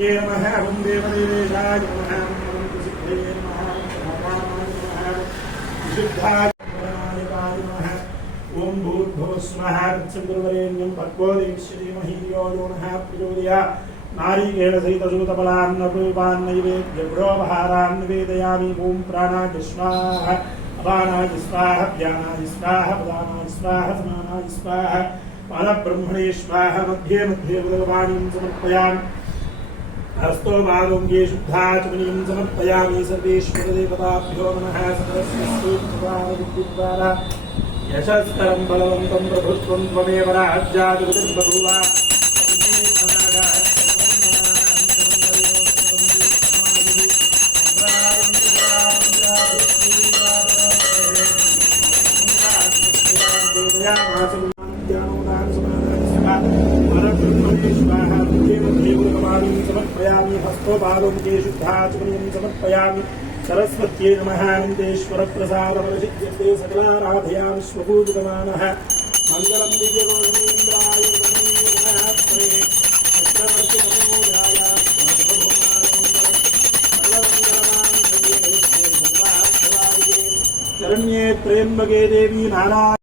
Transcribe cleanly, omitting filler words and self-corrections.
सरस्वत्यै नमः ओं देवदेवेशाय नमः ओं प्रसिद्धये नमः विशुद्धाय नमः ओं भूर्भुवस्वः तत्सवितुर्वरेण्यं भर्गो देवस्य धीमहि धियो यो नः प्रचोदयात् नारिकेलसहितसूतफलान्नपूपान्नैवेद्यगुरोपहारान् निवेदयामि ओं प्राणाय स्वाहा अपानाय स्वाहा व्यानाय स्वाहा प्रदानाय स्वाहा समानाय स्वाहा परब्रह्मणे स्वाहा मध्ये मध्ये उदकपाणिं समर्पयामि हस्तो मागोङ्गे शुद्धाचमनीं समर्पयामि सर्वेश्वरदेवताभ्यो नमः सकलस्वरूपद्वारा यशस्करं बलवन्तं प्रभुत्वं त्वमेव राज्याधिपतिं बभूव समर्पयामि हस्तोपालोके शुद्धाचमनीं समर्पयामि सरस्वत्यै नमः नन्देश्वरप्रसादमनसिद्ध्यते सकलाराधयामि स्वपूजितमानः मङ्गलं दिव्यगोविन्द्राय गणेशपरे चक्रवर्तिनमोजाय शरण्ये त्र्यम्बके देवी नारायण